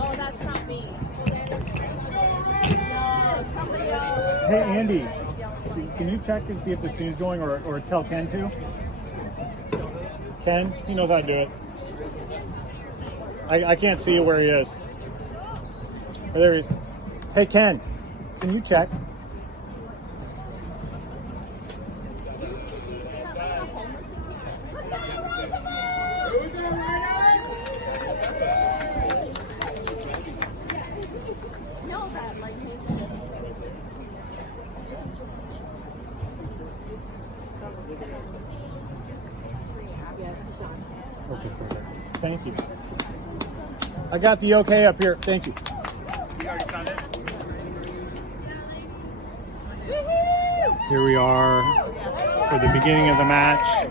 Oh, that's not me. No, somebody else. Hey, Andy, can you check and see if the tune's going, or tell Ken to? Ken, he knows how to do it. I can't see where he is. Oh, there he is. Hey, Ken, can you check? Okay, perfect. Thank you. I got the okay up here. Thank you. Here we are for the beginning of the match.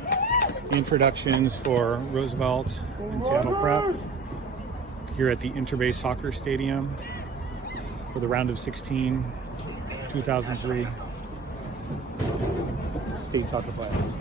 Introductions for Roosevelt and Seattle Prep here at the Interbase Soccer Stadium for the round of 16, 2003 state soccer playoffs.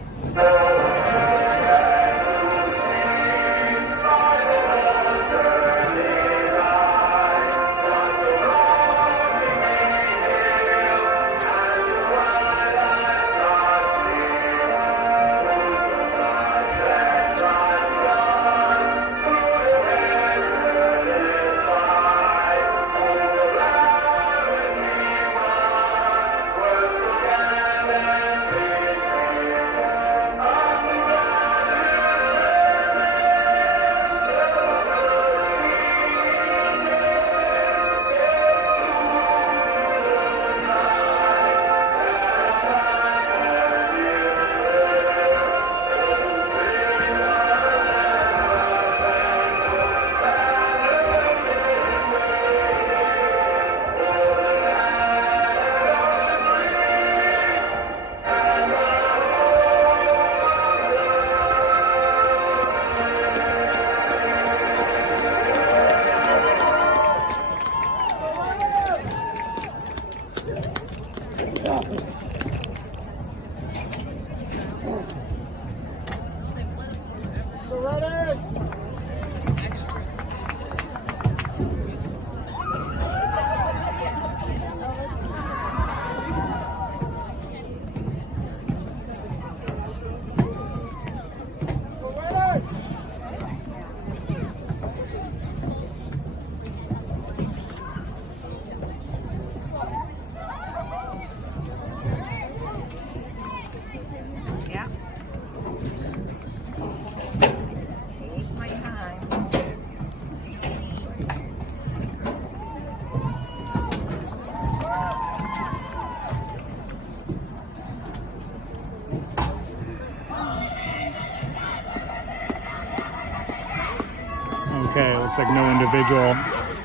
Okay, looks like no individual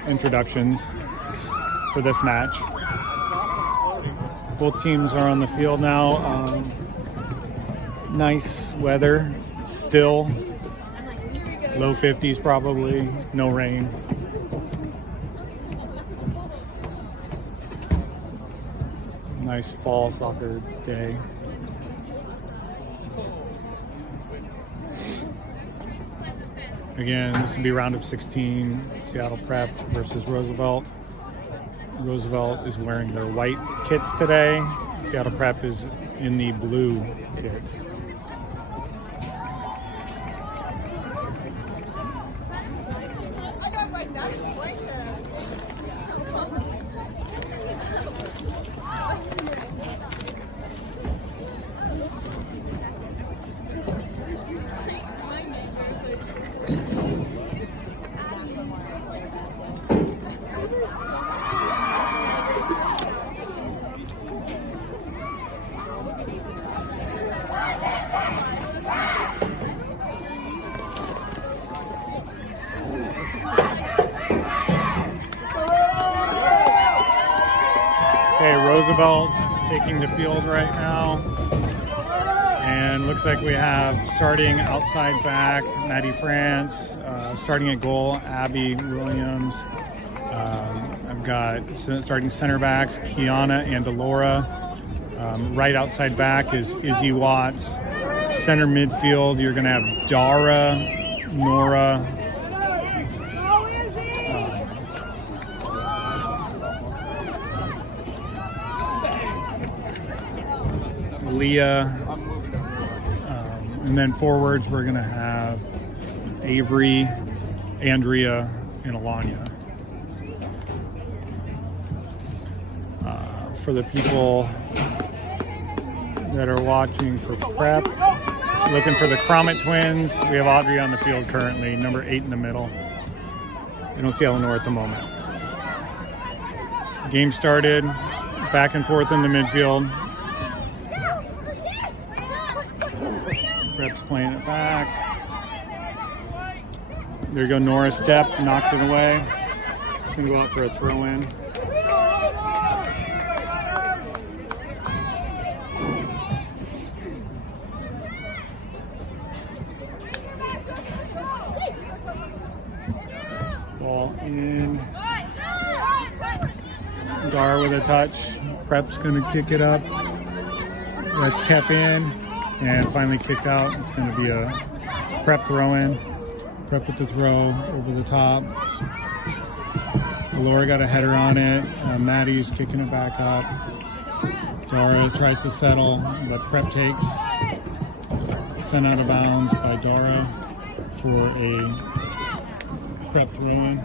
introductions for this match. Both teams are on the field now. Nice weather, still low 50s probably, no rain. Nice fall soccer day. Again, this will be round of 16, Seattle Prep versus Roosevelt. Roosevelt is wearing their white kits today. Seattle Prep is in the blue kits. Okay, Roosevelt taking the field right now. And looks like we have starting outside back, Maddie France, starting at goal, Abby Williams. I've got starting center backs, Kiana and Delora. Right outside back is Izzy Watts. Center midfield, you're going to have Dara, Nora, Leah. And then forwards, we're going to have Avery, Andrea, and Alanya. For the people that are watching for prep, looking for the Cromit twins, we have Audrey on the field currently, number 8 in the middle. We don't see Eleanor at the moment. Game started, back and forth in the midfield. Prep's playing it back. There you go, Nora stepped, knocked it away. It's gonna go out for a throw in. Ball in. Dar with a touch. Prep's gonna kick it up. That's kept in and finally kicked out. It's gonna be a Prep throw in. Prep with the throw over the top. Laura got a header on it. Maddie's kicking it back up. Dara tries to settle, but Prep takes. Sent out of bounds by Dara for a Prep throw in.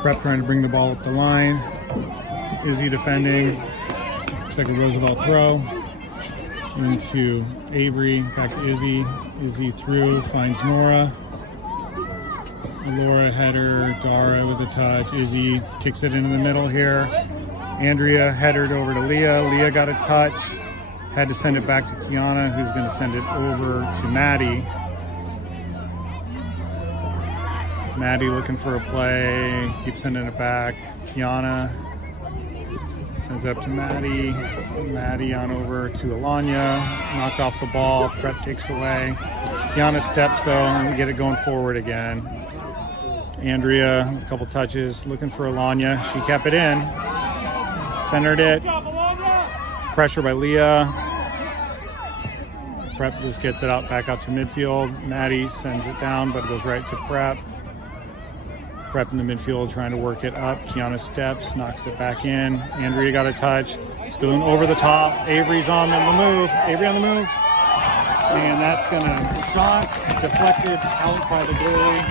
Prep trying to bring the ball up the line. Izzy defending. Looks like a Roosevelt throw into Avery. Back to Izzy. Izzy through, finds Nora. Laura header, Dara with a touch. Izzy kicks it into the middle here. Andrea headed over to Leah. Leah got a touch. Had to send it back to Kiana, who's going to send it over to Maddie. Maddie looking for a play. Keeps sending it back. Kiana sends it up to Maddie. Maddie on over to Alanya. Knocked off the ball. Prep takes away. Kiana steps though, and we get it going forward again. Andrea, a couple touches, looking for Alanya. She kept it in. Centered it. Pressure by Leah. Prep just gets it out, back out to midfield. Maddie sends it down, but it goes right to Prep. Prep in the midfield trying to work it up. Kiana steps, knocks it back in. Andrea got a touch. It's going over the top. Avery's on the move. Avery on the move. And that's going to shot deflected out by the goalie.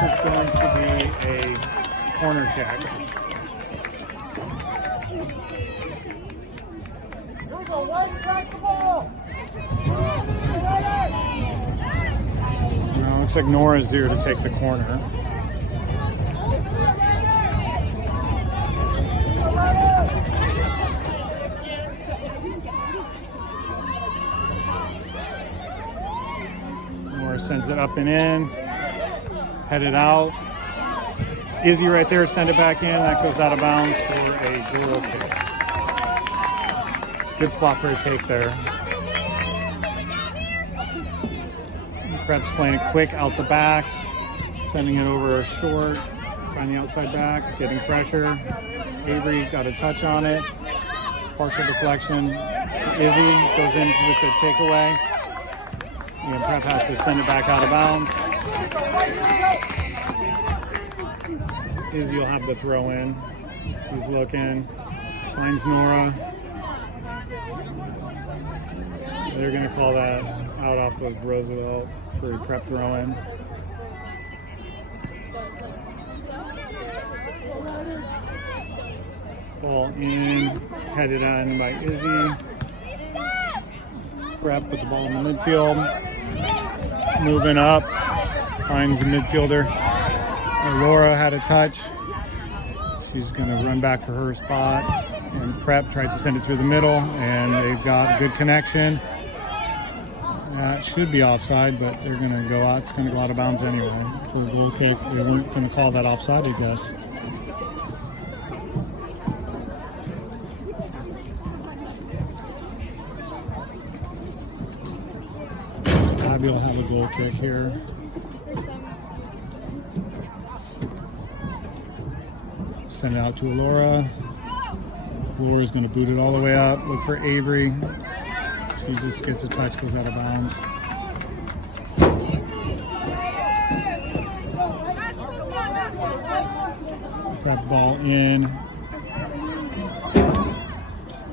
This is going to be a corner kick. Now, looks like Nora's here to take the corner. Nora sends it up and in. Headed out. Izzy right there, send it back in. That goes out of bounds for a goal kick. Good spot for a take there. Prep's playing it quick out the back, sending it over short, find the outside back, getting pressure. Avery got a touch on it. It's partial deflection. Izzy goes in with the takeaway. And Prep has to send it back out of bounds. Izzy will have the throw in. She's looking, finds Nora. They're going to call that out off of Roosevelt for a Prep throw in. Ball in, headed on by Izzy. Prep with the ball in the midfield. Moving up, finds the midfielder. Laura had a touch. She's going to run back for her spot. And Prep tries to send it through the middle, and they've got good connection. That should be offside, but they're going to go out. It's going to go out of bounds anyway for a goal kick. They weren't going to call that offside, I guess. Abby will have a goal kick here. Send it out to Laura. Laura's going to boot it all the way up. Look for Avery. She just gets a touch, goes out of bounds. That ball in.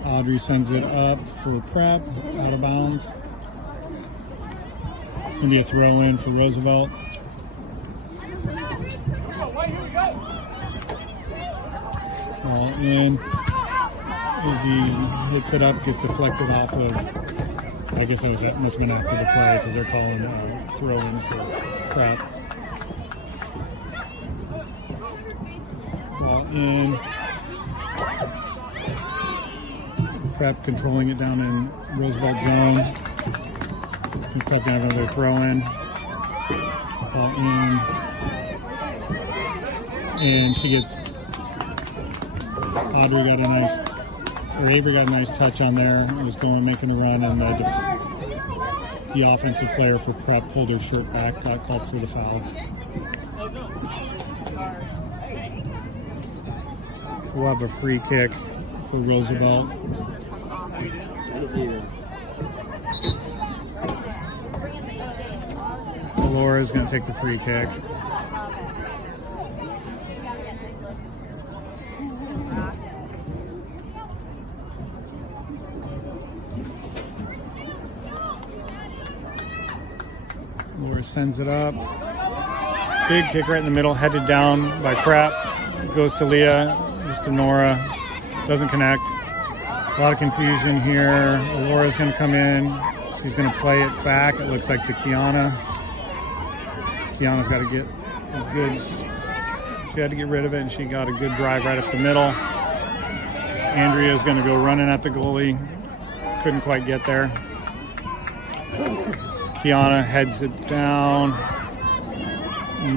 Audrey sends it up for prep, out of bounds. Gonna be a throw in for Roosevelt. Ball in. Izzy hits it up, gets deflected off of. I guess it must have been after the play because they're calling throw in for prep. Ball in. Prep controlling it down in Roosevelt zone. And Prep gonna have another throw in. Ball in. And she gets. Audrey got a nice, or Avery got a nice touch on there. It was going, making a run, and the offensive player for Prep pulled her shirt back, got called for the foul. We'll have a free kick for Roosevelt. Laura's going to take the free kick. Laura sends it up. Big kick right in the middle, headed down by Prep. Goes to Leah, just to Nora. Doesn't connect. A lot of confusion here. Laura's going to come in. She's going to play it back, it looks like, to Kiana. Kiana's got to get a good... She had to get rid of it, and she got a good drive right up the middle. Andrea's going to go running at the goalie. Couldn't quite get there. Kiana heads it down.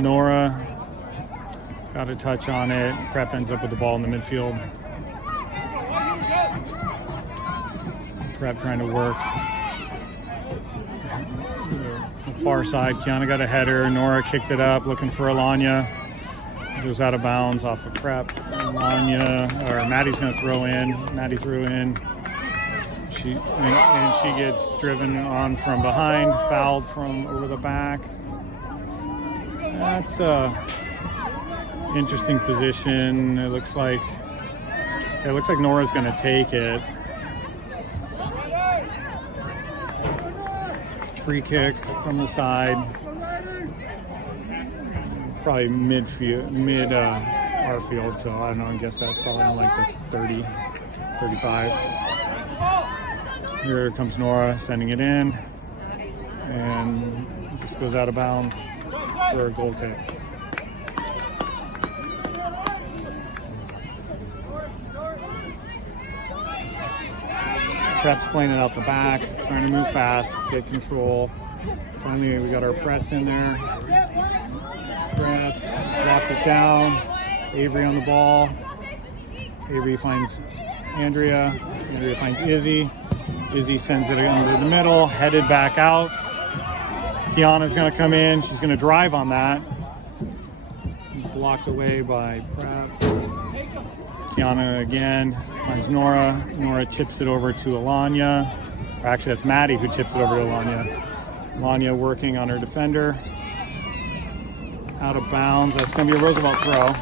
Nora got a touch on it. Prep ends up with the ball in the midfield. Prep trying to work. The far side, Kiana got a header. Nora kicked it up, looking for Alanya. It goes out of bounds off of Prep. Alanya, or Maddie's going to throw in. Maddie threw in. She gets driven on from behind, fouled from over the back. That's a interesting position. It looks like Nora's going to take it. Free kick from the side. Probably mid our field, so I don't know, I guess that's probably on like the 30, 35. Here comes Nora sending it in, and just goes out of bounds for a goal kick. Prep's playing it out the back, trying to move fast, get control. Finally, we got our press in there. Press, drop it down. Avery on the ball. Avery finds Andrea. Andrea finds Izzy. Izzy sends it into the middle, headed back out. Kiana's going to come in. She's going to drive on that. She's blocked away by Prep. Kiana again finds Nora. Nora chips it over to Alanya. Or actually, that's Maddie who chips it over to Alanya. Alanya working on her defender. Out of bounds. That's going to be a Roosevelt throw.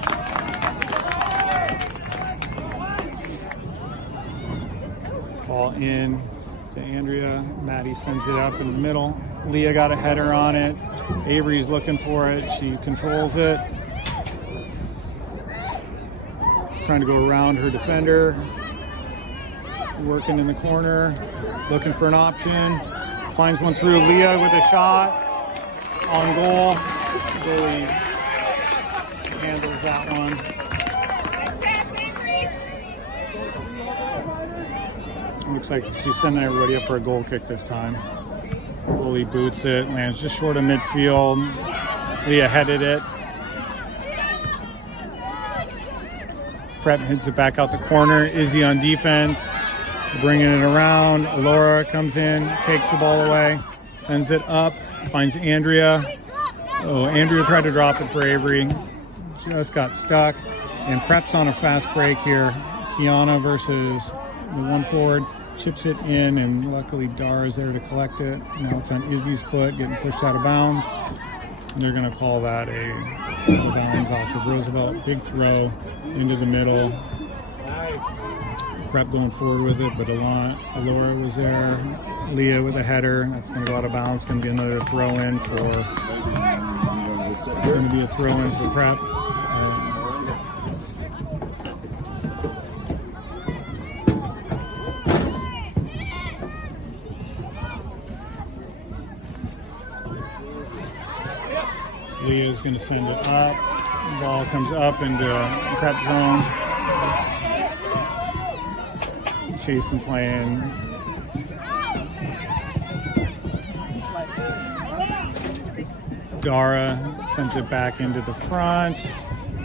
Ball in to Andrea. Maddie sends it up in the middle. Leah got a header on it. Avery's looking for it. She controls it. She's trying to go around her defender. Working in the corner. Looking for an option. Finds one through. Leah with a shot. On goal. Goalie handles that one. Looks like she's sending everybody up for a goal kick this time. Goalie boots it, lands just short of midfield. Leah headed it. Prep hits it back out the corner. Izzy on defense, bringing it around. Laura comes in, takes the ball away, sends it up, finds Andrea. Oh, Andrea tried to drop it for Avery. Just got stuck. And Prep's on a fast break here. Kiana versus the one forward. Chips it in, and luckily Dara's there to collect it. Now it's on Izzy's foot, getting pushed out of bounds. And they're going to call that a out of bounds off of Roosevelt. Big throw into the middle. Prep going forward with it, but Alora was there. Leah with a header. That's going to go out of bounds. Going to be another throw in for. Going to be a throw in for Prep. Leah's going to send it up. The ball comes up into Prep zone. Chasing playing. Dara sends it back into the front.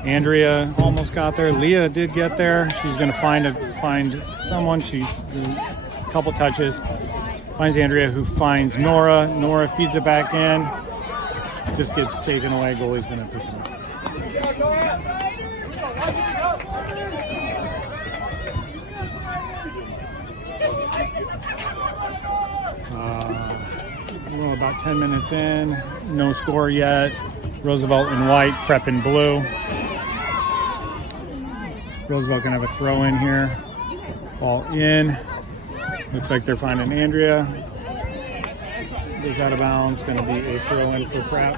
Andrea almost got there. Leah did get there. She's going to find someone. She's a couple touches. Finds Andrea, who finds Nora. Nora feeds it back in. Just gets taken away. Goalie's going to pick him up. Well, about 10 minutes in, no score yet. Roosevelt in white, Prep in blue. Roosevelt gonna have a throw in here. Ball in. Looks like they're finding Andrea. Goes out of bounds. Gonna be a throw in for Prep.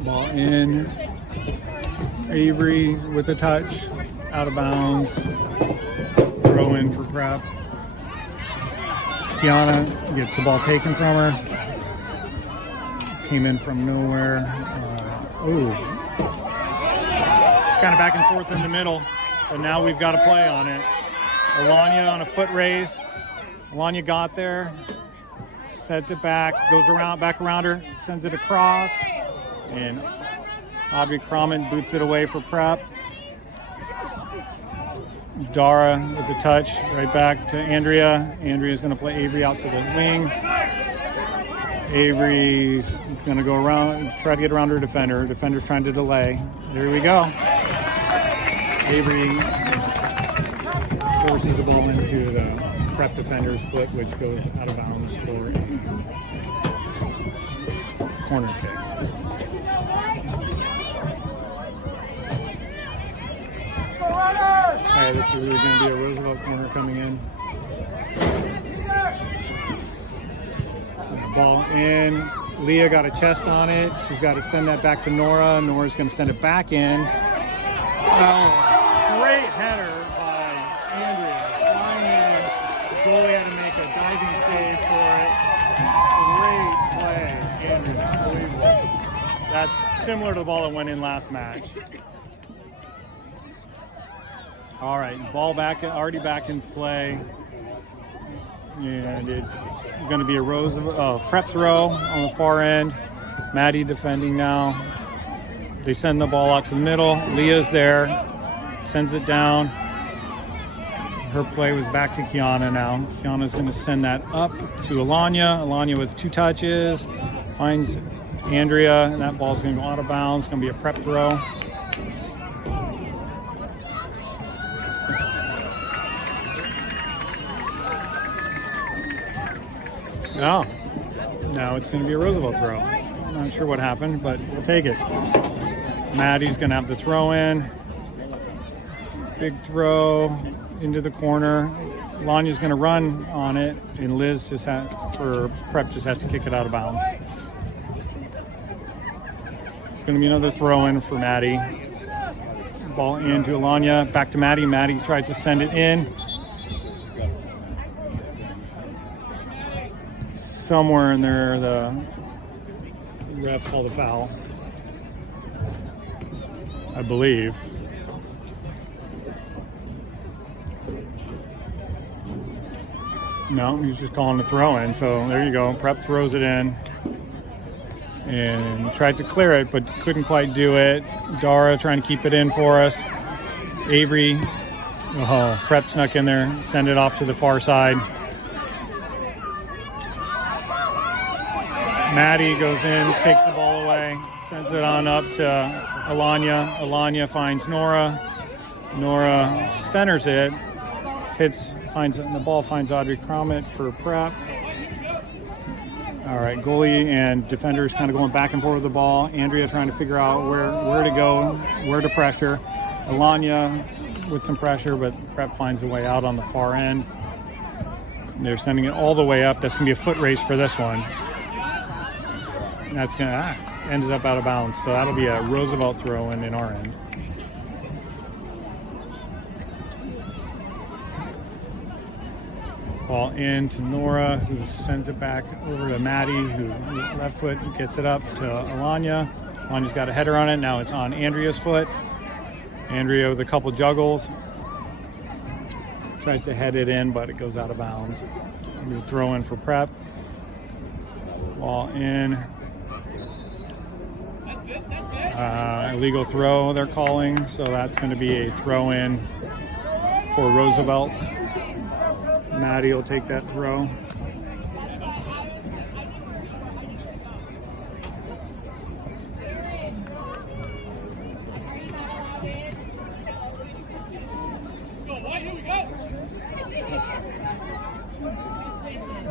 Ball in. Avery with a touch. Out of bounds. Throw in for Prep. Kiana gets the ball taken from her. Came in from nowhere. Kind of back and forth in the middle, but now we've got a play on it. Alanya on a foot race. Alanya got there, sets it back, goes around, back around her, sends it across, and Audrey Croman boots it away for Prep. Dara with the touch, right back to Andrea. Andrea's going to play Avery out to the wing. Avery's going to go around, try to get around her defender. Defender's trying to delay. There we go. Avery forces the ball into the Prep defender's foot, which goes out of bounds for a corner kick. Okay, this is going to be a Roosevelt corner coming in. Ball in. Leah got a chest on it. She's got to send that back to Nora. Nora's going to send it back in. Well, great header by Andrea. The goalie had to make a diving save for it. Great play, Andrea. Unbelievable. That's similar to the ball that went in last match. All right, ball back, already back in play. And it's going to be a Prep throw on the far end. Maddie defending now. They send the ball out to the middle. Leah's there, sends it down. Her play was back to Kiana now. Kiana's going to send that up to Alanya. Alanya with 2 touches, finds Andrea, and that ball's going to go out of bounds. It's going to be a Prep throw. No, now it's going to be a Roosevelt throw. Not sure what happened, but we'll take it. Maddie's going to have the throw in. Big throw into the corner. Lanya's going to run on it, and Liz Prep just has to kick it out of bounds. It's going to be another throw in for Maddie. Ball into Alanya, back to Maddie. Maddie tries to send it in. Somewhere in there, the ref called a foul, I believe. No, he's just calling the throw in. So there you go. Prep throws it in and tried to clear it, but couldn't quite do it. Dara trying to keep it in for us. Avery, Prep snuck in there, send it off to the far side. Maddie goes in, takes the ball away, sends it on up to Alanya. Alanya finds Nora. Nora centers it, the ball finds Audrey Croman for Prep. All right, goalie and defenders kind of going back and forth with the ball. Andrea trying to figure out where to go, where to pressure. Alanya with some pressure, but Prep finds a way out on the far end. They're sending it all the way up. That's going to be a foot race for this one. And that's going to ends up out of bounds. So that'll be a Roosevelt throw in our end. Ball in to Nora, who sends it back over to Maddie, who left foot gets it up to Alanya. Alanya's got a header on it. Now it's on Andrea's foot. Andrea with a couple juggles. Tries to head it in, but it goes out of bounds. New throw in for Prep. Ball in. Illegal throw, they're calling. So that's going to be a throw in for Roosevelt. Maddie will take that throw.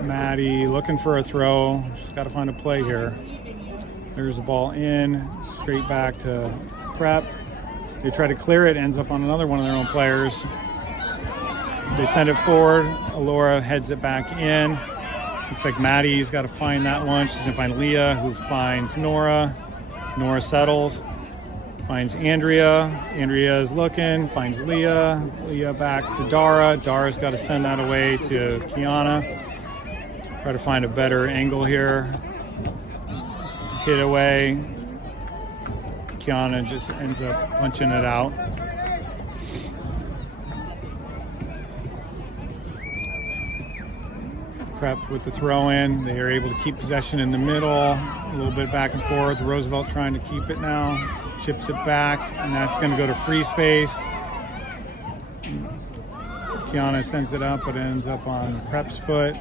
Maddie looking for a throw. She's got to find a play here. There's a ball in, straight back to Prep. They try to clear it, ends up on another one of their own players. They send it forward. Alora heads it back in. Looks like Maddie's got to find that one. She's going to find Leah, who finds Nora. Nora settles. Finds Andrea. Andrea is looking. Finds Leah. Leah back to Dara. Dara's got to send that away to Kiana. Try to find a better angle here. Hit away. Kiana just ends up punching it out. Prep with the throw in. They are able to keep possession in the middle. A little bit back and forth. Roosevelt trying to keep it now. Chips it back, and that's going to go to free space. Kiana sends it up, but it ends up on Prep's foot.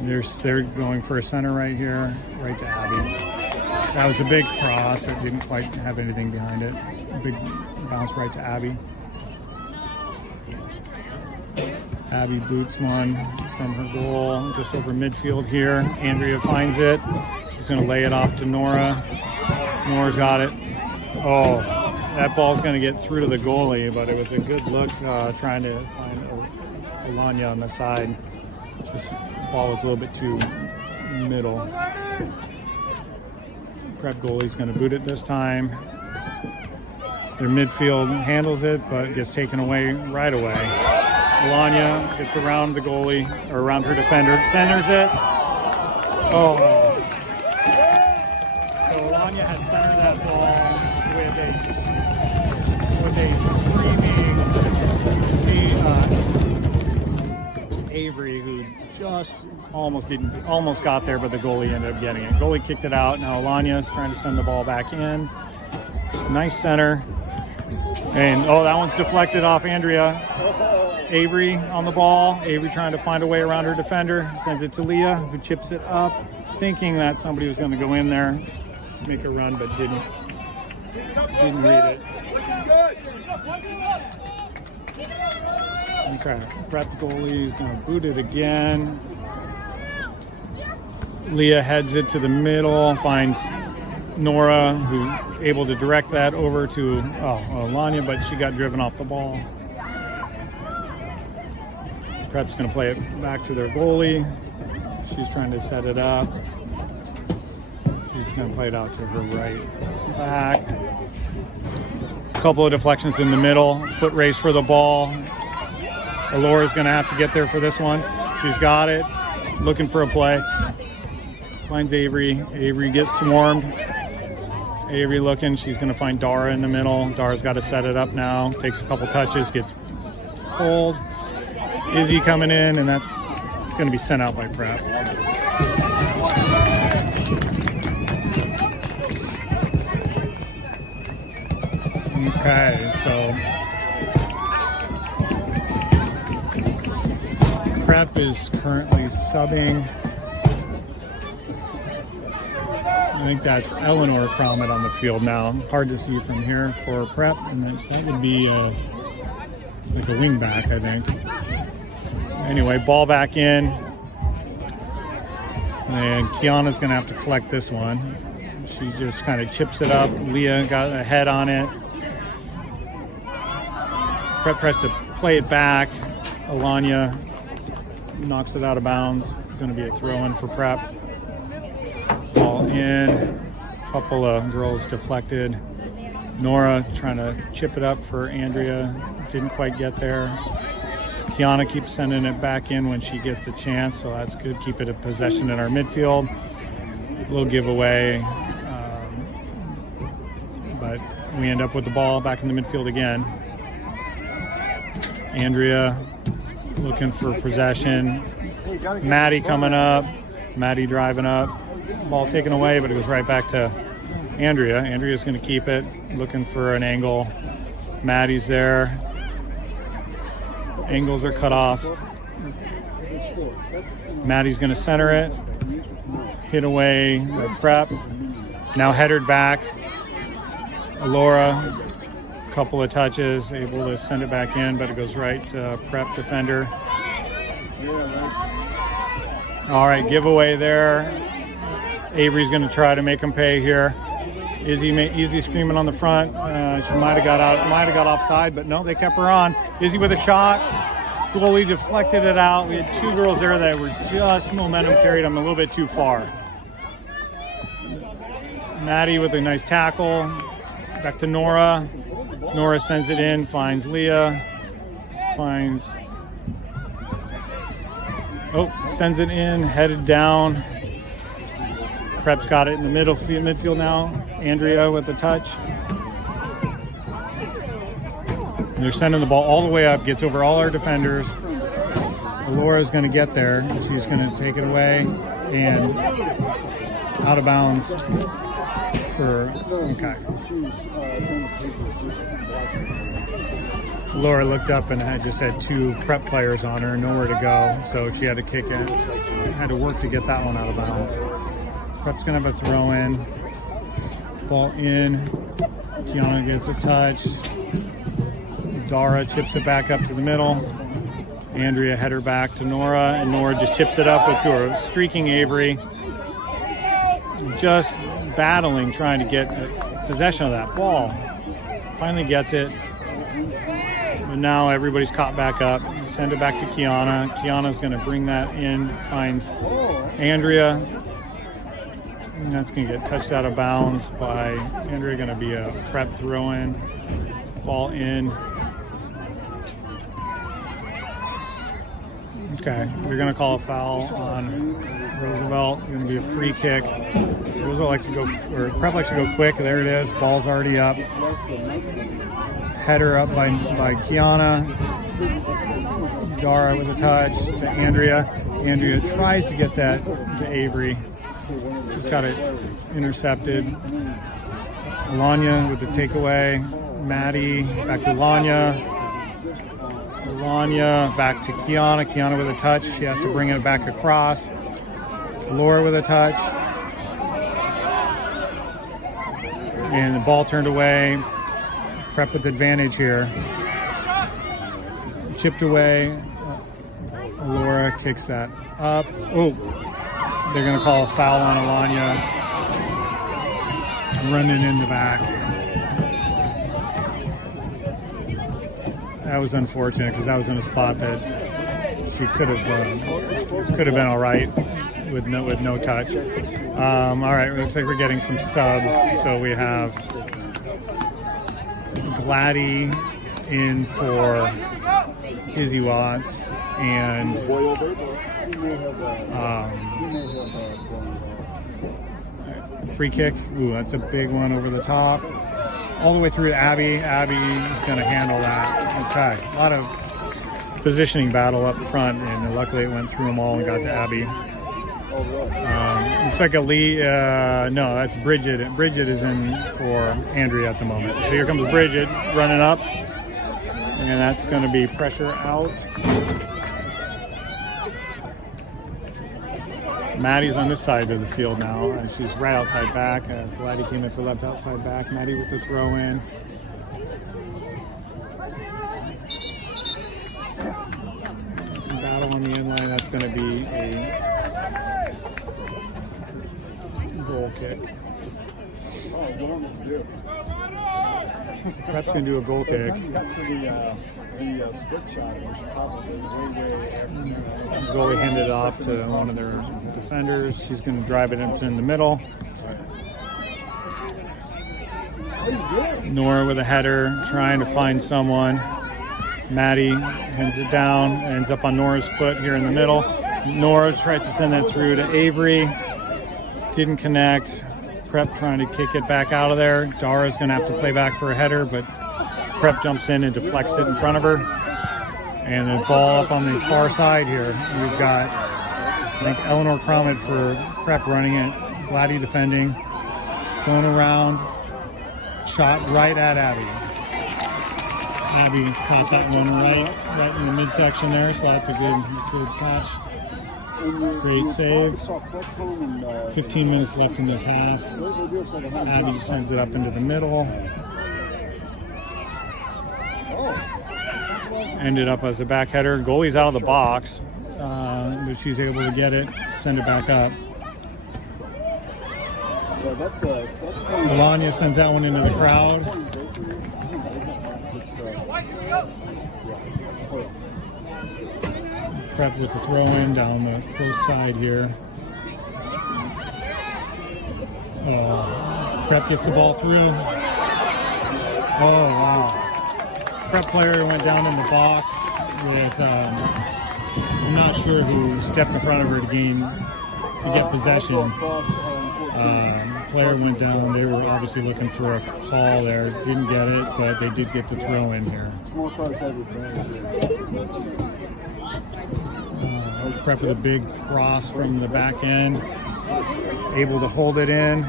They're going for a center right here, right to Abby. That was a big cross. It didn't quite have anything behind it. A big bounce right to Abby. Abby boots one from her goal just over midfield here. Andrea finds it. She's going to lay it off to Nora. Nora's got it. Oh, that ball's going to get through to the goalie, but it was a good look trying to find Alanya on the side. This ball was a little bit too middle. Prep goalie's going to boot it this time. Their midfield handles it, but gets taken away right away. Alanya gets around the goalie, or around her defender. Centers it. Oh. So Alanya had centered that ball with a screaming Avery, who just almost got there, but the goalie ended up getting it. Goalie kicked it out. Now Alanya's trying to send the ball back in. Nice center. And that one's deflected off Andrea. Avery on the ball. Avery trying to find a way around her defender. Sends it to Leah, who chips it up, thinking that somebody was going to go in there, make a run, but didn't read it. Okay, Prep's goalie is going to boot it again. Leah heads it to the middle, finds Nora, who's able to direct that over to Alanya, but she got driven off the ball. Prep's going to play it back to their goalie. She's trying to set it up. She's going to play it out to her right back. A couple of deflections in the middle. Foot race for the ball. Alora's going to have to get there for this one. She's got it. Looking for a play. Finds Avery. Avery gets swarmed. Avery looking. She's going to find Dara in the middle. Dara's got to set it up now. Takes a couple touches. Gets pulled. Izzy coming in, and that's going to be sent out by Prep. Okay, so Prep is currently subbing. I think that's Eleanor Crommett on the field now. Hard to see from here for Prep, and that would be like a wing back, I think. Anyway, ball back in. And Kiana's going to have to collect this one. She just kind of chips it up. Leah got a head on it. Prep tries to play it back. Alanya knocks it out of bounds. It's going to be a throw-in for Prep. Ball in. A couple of girls deflected. Nora trying to chip it up for Andrea. Didn't quite get there. Kiana keeps sending it back in when she gets the chance, so that's good. Keep it a possession in our midfield. A little giveaway. But we end up with the ball back in the midfield again. Andrea looking for possession. Maddie coming up. Maddie driving up. Ball taken away, but it goes right back to Andrea. Andrea's going to keep it. Looking for an angle. Maddie's there. Angles are cut off. Maddie's going to center it. Hit away by Prep. Now headed back. Laura, a couple of touches, able to send it back in, but it goes right to Prep defender. All right, giveaway there. Avery's going to try to make him pay here. Izzy screaming on the front. She might have got offside, but no, they kept her on. Izzy with a shot. Goalie deflected it out. We had two girls there that were just momentum carried them a little bit too far. Maddie with a nice tackle. Back to Nora. Nora sends it in, finds Leah. Sends it in, headed down. Prep's got it in the midfield now. Andrea with the touch. And they're sending the ball all the way up, gets over all our defenders. Laura's going to get there. She's going to take it away and out of bounds for, okay. Laura looked up and just had two Prep players on her, nowhere to go, so she had to kick it. Had to work to get that one out of bounds. Prep's going to have a throw in. Ball in. Kiana gets a touch. Dara chips it back up to the middle. Andrea header back to Nora, and Nora just chips it up with her streaking Avery. Just battling, trying to get possession of that ball. Finally gets it. But now everybody's caught back up. Send it back to Kiana. Kiana's going to bring that in. Finds Andrea. And that's going to get touched out of bounds by Andrea. Going to be a Prep throw-in. Ball in. Okay, they're going to call a foul on Roosevelt. Going to be a free kick. Roosevelt likes to go, or Prep likes to go quick. There it is. Ball's already up. Header up by Kiana. Dara with a touch to Andrea. Andrea tries to get that to Avery. Just got it intercepted. Alanya with the takeaway. Maddie back to Alanya. Alanya back to Kiana. Kiana with a touch. She has to bring it back across. Laura with a touch. And the ball turned away. Prep with advantage here. Chipped away. Laura kicks that up. Oh, they're going to call a foul on Alanya. Running in the back. That was unfortunate because that was in a spot that she could have been all right with no touch. All right, looks like we're getting some subs. So we have Gladdy in for Izzy Watts and free kick. Ooh, that's a big one over the top. All the way through to Abby. Abby is going to handle that. Okay, a lot of positioning battle up front, and luckily it went through them all and got to Abby. Looks like a Lee. No, that's Bridget. Bridget is in for Andrea at the moment. So here comes Bridget running up, and that's going to be pressure out. Maddie's on this side of the field now. She's right outside back. As Gladdy came in for left outside back. Maddie with the throw in. Some battle on the end line. That's going to be a goal kick. So Prep's going to do a goal kick. Goalie handed it off to one of their defenders. She's going to drive it in the middle. Nora with a header, trying to find someone. Maddie hands it down, ends up on Nora's foot here in the middle. Nora tries to send that through to Avery. Didn't connect. Prep trying to kick it back out of there. Dara's going to have to play back for a header, but Prep jumps in and deflects it in front of her. And the ball up on the far side here. We've got, I think, Eleanor Cromit for Prep running it. Gladdy defending. Thrown around. Shot right at Abby. Abby caught that one right in the midsection there, so that's a good catch. Great save. 15 minutes left in this half. Abby sends it up into the middle. Ended up as a back header. Goalie's out of the box, but she's able to get it, send it back up. Melania sends that one into the crowd. Prep with the throw-in down the close side here. Prep gets the ball through. Oh, wow. Prep player went down in the box with, I'm not sure who stepped in front of her to get possession. Player went down. They were obviously looking for a call there. Didn't get it, but they did get the throw in here. Prep with a big cross from the back end. Able to hold it in.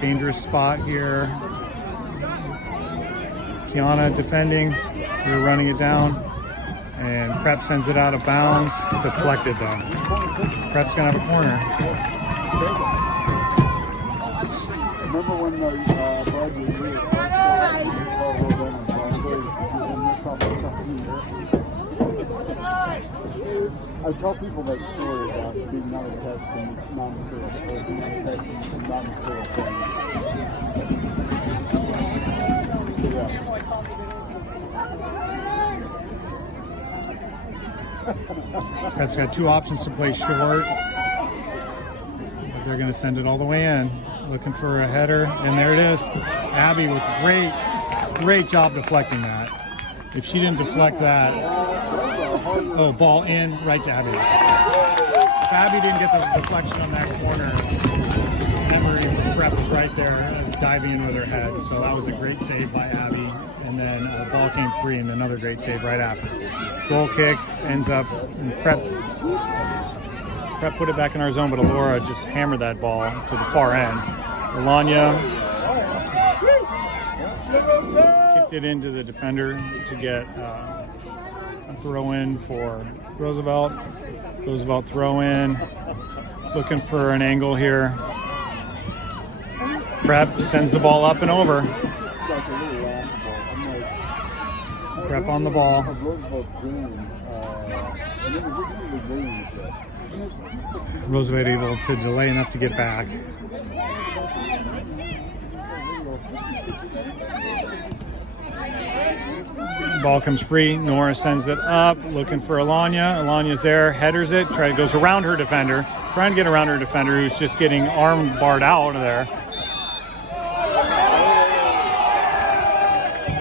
Dangerous spot here. Kiana defending. We're running it down. And Prep sends it out of bounds. Deflected though. Prep's going to have a corner. Remember when Bud was here? I tell people that story about being not attached to non-material, or being attached to non-material things. Prep's got two options to play short. But they're going to send it all the way in. Looking for a header, and there it is. Abby with great job deflecting that. If she didn't deflect that, ball in, right to Abby. If Abby didn't get the deflection on that corner, Emery Prep was right there diving in with her head. So that was a great save by Abby. And then the ball came free, and another great save right after. Goal kick ends up, and Prep put it back in our zone, but Alora just hammered that ball to the far end. Alanya kicked it into the defender to get a throw in for Roosevelt. Roosevelt throw in, looking for an angle here. Prep sends the ball up and over. Prep on the ball. Roosevelt able to delay enough to get back. Ball comes free. Nora sends it up, looking for Alanya. Alanya's there, headers it, goes around her defender, trying to get around her defender who's just getting arm barred out of there.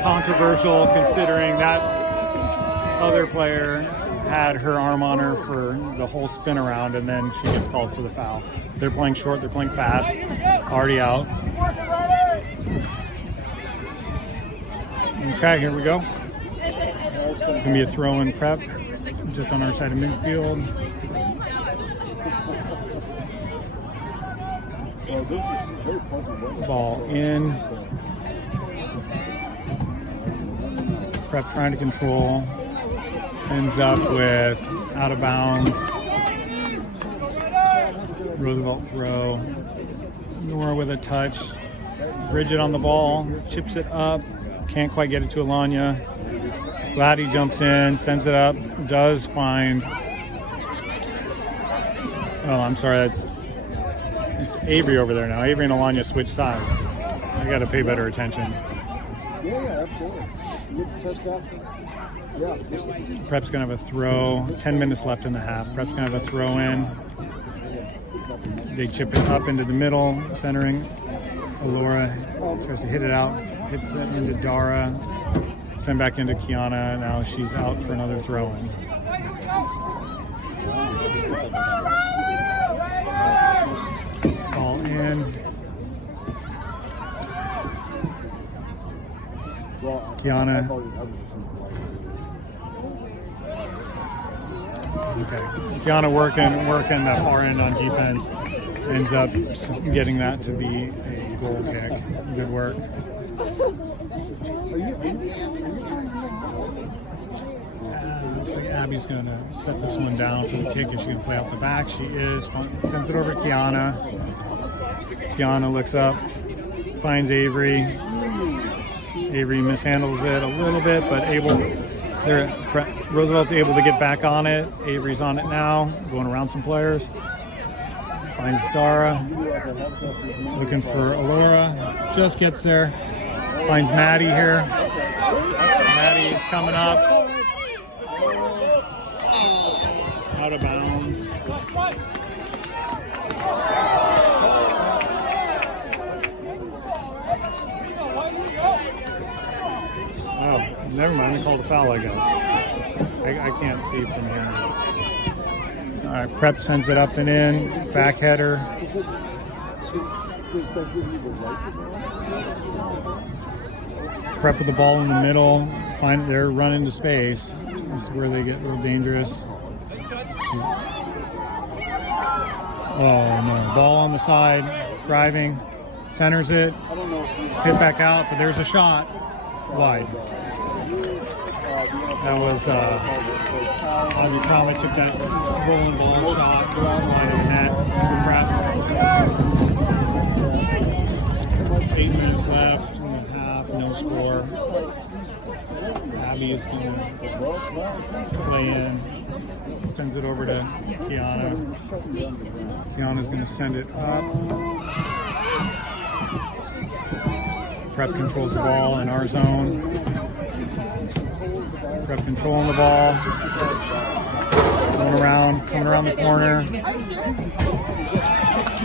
Controversial considering that other player had her arm on her for the whole spin around, and then she gets called for the foul. They're playing short, they're playing fast, already out. Okay, here we go. It's going to be a throw in Prep, just on our side of midfield. Ball in. Prep trying to control. Ends up with out of bounds. Roosevelt throw. Nora with a touch. Bridget on the ball. Chips it up. Can't quite get it to Alanya. Gladdy jumps in, sends it up. Does find... Oh, I'm sorry. That's It's Avery over there now. Avery and Alanya switch sides. I got to pay better attention. Yeah, absolutely. Prep's going to have a throw. 10 minutes left in the half. Prep's going to have a throw in. They chip it up into the middle, centering. Alora tries to hit it out. Hits it into Dara. Send back into Kiana. Now she's out for another throw in. Ball in. Kiana. Okay. Kiana working that far end on defense. Ends up getting that to be a goal kick. Good work. Looks like Abby's going to set this one down for the kick. Is she going to play out the back? She is. Sends it over to Kiana. Kiana looks up, finds Avery. Avery mishandles it a little bit, but Roosevelt's able to get back on it. Avery's on it now, going around some players. Finds Dara. Looking for Alora. Just gets there. Finds Maddie here. Maddie's coming up. Out of bounds. Oh, never mind. They called a foul, I guess. I can't see from here. All right, Prep sends it up and in. Back header. Prep with the ball in the middle. They're running to space. This is where they get real dangerous. Oh no! Ball on the side. Driving. Centers it. Hit back out, but there's a shot. Wide. That was Audrey Thomas took that rolling ball shot wide of the net. Prep. 8 minutes left in the half, no score. Abby is going to play in. Sends it over to Kiana. Kiana's going to send it up. Prep controls the ball in our zone. Prep controlling the ball. Coming around the corner.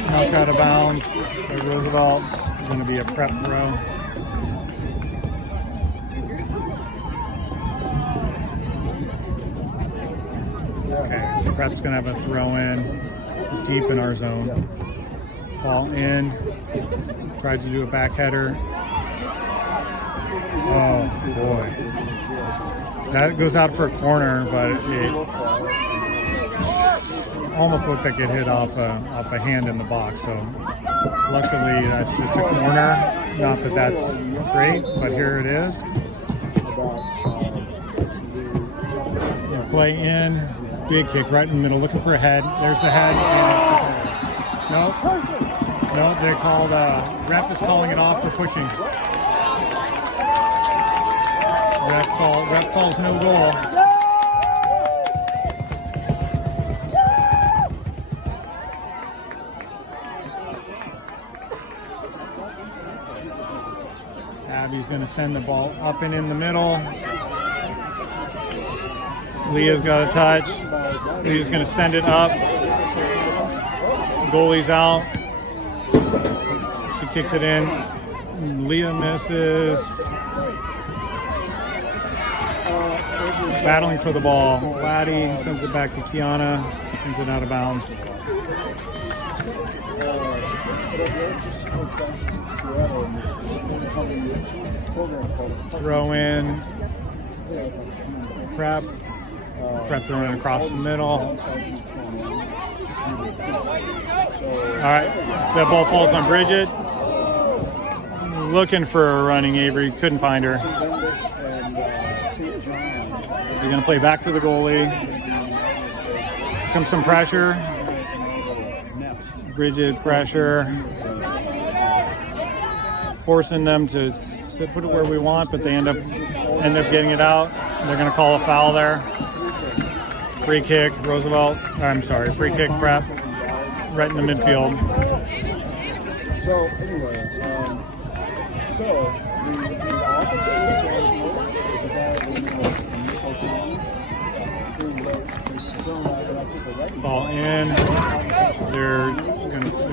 Knocked out of bounds by Roosevelt. It's going to be a Prep throw. Okay, so Prep's going to have a throw in deep in our zone. Ball in. Tries to do a back header. Oh boy. That goes out for a corner, but it almost looked like it hit off a hand in the box. So luckily that's just a corner. Not that that's great, but here it is. Play in. Big kick right in the middle, looking for a head. There's the head. And no, they called, ref is calling it off for pushing. Ref calls no goal. Abby's going to send the ball up and in the middle. Leah's got a touch. Leah's going to send it up. Goalie's out. She kicks it in. Leah misses. Battling for the ball. Laddie sends it back to Kiana. Sends it out of bounds. Throw in. Prep throwing it across the middle. All right, that ball falls on Bridget. Looking for a running Avery, couldn't find her. They're going to play back to the goalie. Comes some pressure. Bridget pressure. Forcing them to put it where we want, but they end up getting it out. They're going to call a foul there. Free kick, Roosevelt. I'm sorry, free kick Prep. right in the midfield. So anyway, so Ball in. They're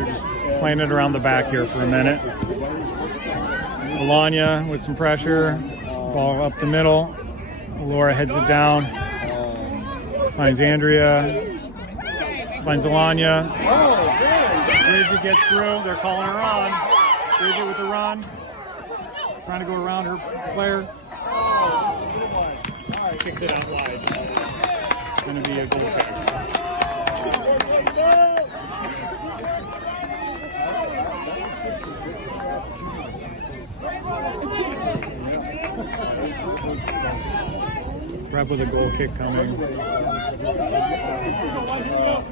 just playing it around the back here for a minute. Alanya with some pressure. Ball up the middle. Laura heads it down. Finds Andrea. Finds Alanya. Bridget gets through. They're calling her on. Bridget with the run. Trying to go around her player. Kicks it out wide. It's going to be a goal kick. Prep with a goal kick coming.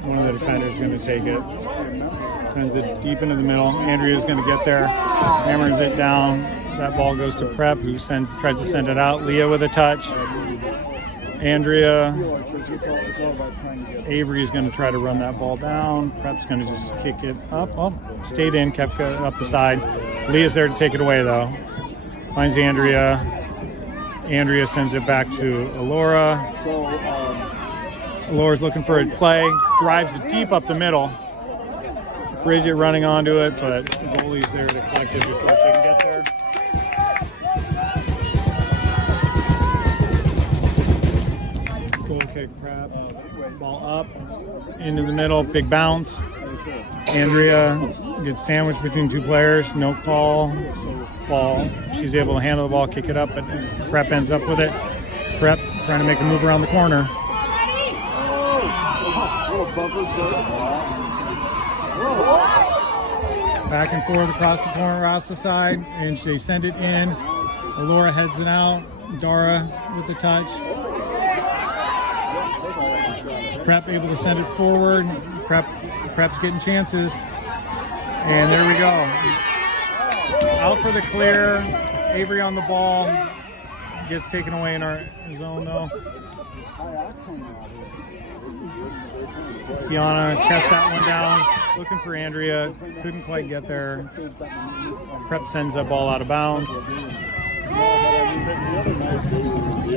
One of the defenders is going to take it. Sends it deep into the middle. Andrea's going to get there. Hammers it down. That ball goes to Prep, who tries to send it out. Leah with a touch. Andrea. Avery is going to try to run that ball down. Prep's going to just kick it up. Oh, stayed in, kept it up the side. Leah's there to take it away, though. Finds Andrea. Andrea sends it back to Alora. Alora's looking for a play. Drives it deep up the middle. Bridget running onto it, but the goalie's there to collect it before she can get there. Goal kick, Prep. Ball up into the middle. Big bounce. Andrea gets sandwiched between two players. No call. Ball. She's able to handle the ball, kick it up, but Prep ends up with it. Prep trying to make a move around the corner. Back and forth across the corner, across the side, and they send it in. Alora heads it out. Dara with the touch. Prep able to send it forward. Prep's getting chances. And there we go. Out for the clear. Avery on the ball. Gets taken away in our zone though. Tiana chests that one down. Looking for Andrea. Couldn't quite get there. Prep sends that ball out of bounds. The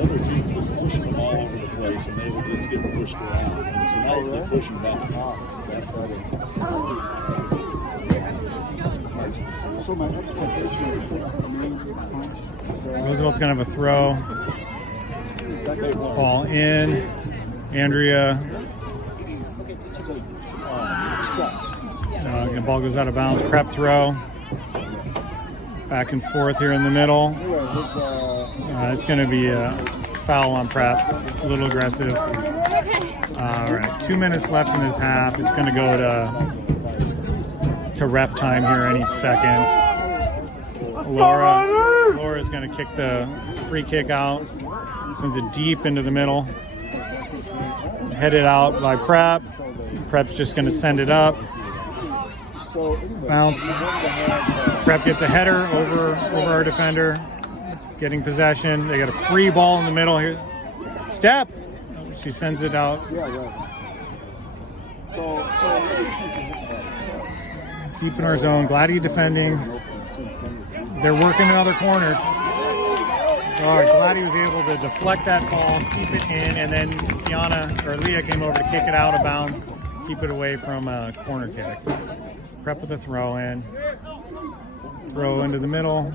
other team was pushing the ball over the place and they were just getting pushed around. So now they're pushing back. So my expectation is Roosevelt's going to have a throw. Ball in. Andrea. The ball goes out of bounds. Prep throw. Back and forth here in the middle. It's going to be a foul on Prep. A little aggressive. All right, 2 minutes left in this half. It's going to go to ref time here any second. Laura's going to kick the free kick out. Sends it deep into the middle. Headed out by Prep. Prep's just going to send it up. Bounce. Prep gets a header over our defender. Getting possession. They got a free ball in the middle here. Step. She sends it out. Deep in our zone. Gladdy defending. They're working another corner. Gladdy was able to deflect that ball, keep it in, and then Leah came over to kick it out of bounds, keep it away from a corner kick. Prep with a throw in. Throw into the middle.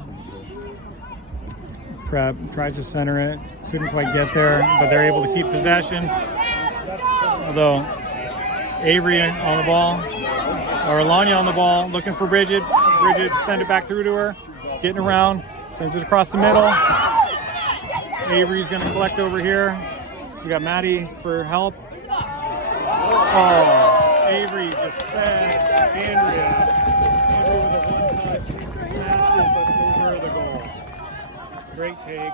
Prep tried to center it. Couldn't quite get there, but they're able to keep possession. Although Avery on the ball, or Alanya on the ball, looking for Bridget. Bridget send it back through to her. Getting around, sends it across the middle. Avery's going to collect over here. So we got Maddie for help. Oh, Avery just fed Andrea. Andrea with a one-touch. Smashed it, but over the goal. Great take.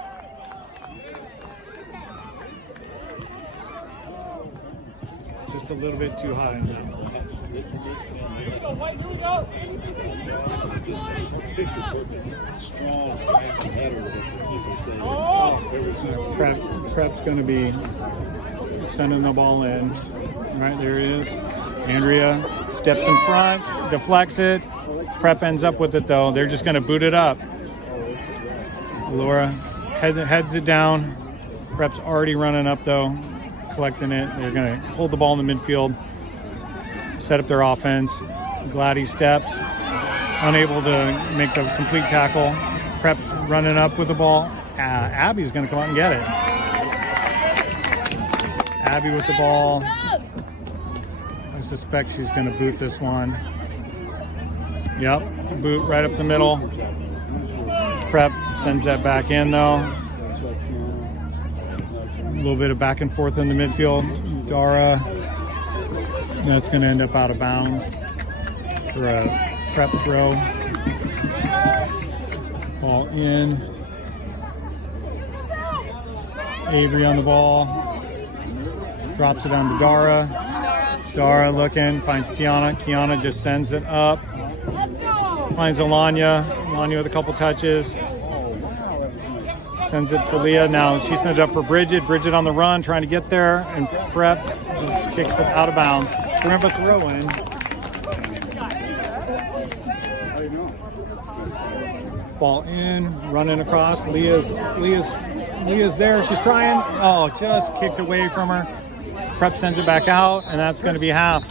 Just a little bit too high. Prep's going to be sending the ball in. Right, there it is. Andrea steps in front, deflects it. Prep ends up with it though. They're just going to boot it up. Laura heads it down. Prep's already running up though, collecting it. They're going to hold the ball in the midfield, set up their offense. Gladys steps, unable to make the complete tackle. Prep's running up with the ball. Abby's going to come out and get it. Abby with the ball. I suspect she's going to boot this one. Yep, boot right up the middle. Prep sends that back in though. A little bit of back and forth in the midfield. Dara, that's going to end up out of bounds for a prep throw. Ball in. Avery on the ball. Drops it down to Dara. Dara looking, finds Kiana. Kiana just sends it up. Finds Alanya. Alanya with a couple touches. Sends it for Leah. Now she sends it up for Bridget. Bridget on the run, trying to get there. And Prep just kicks it out of bounds. Remember, throw in. Ball in, running across. Leah's there. She's trying. Oh, just kicked away from her. Prep sends it back out, and that's going to be half.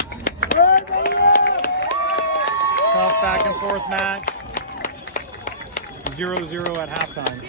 Tough back and forth match. 0-0 at halftime.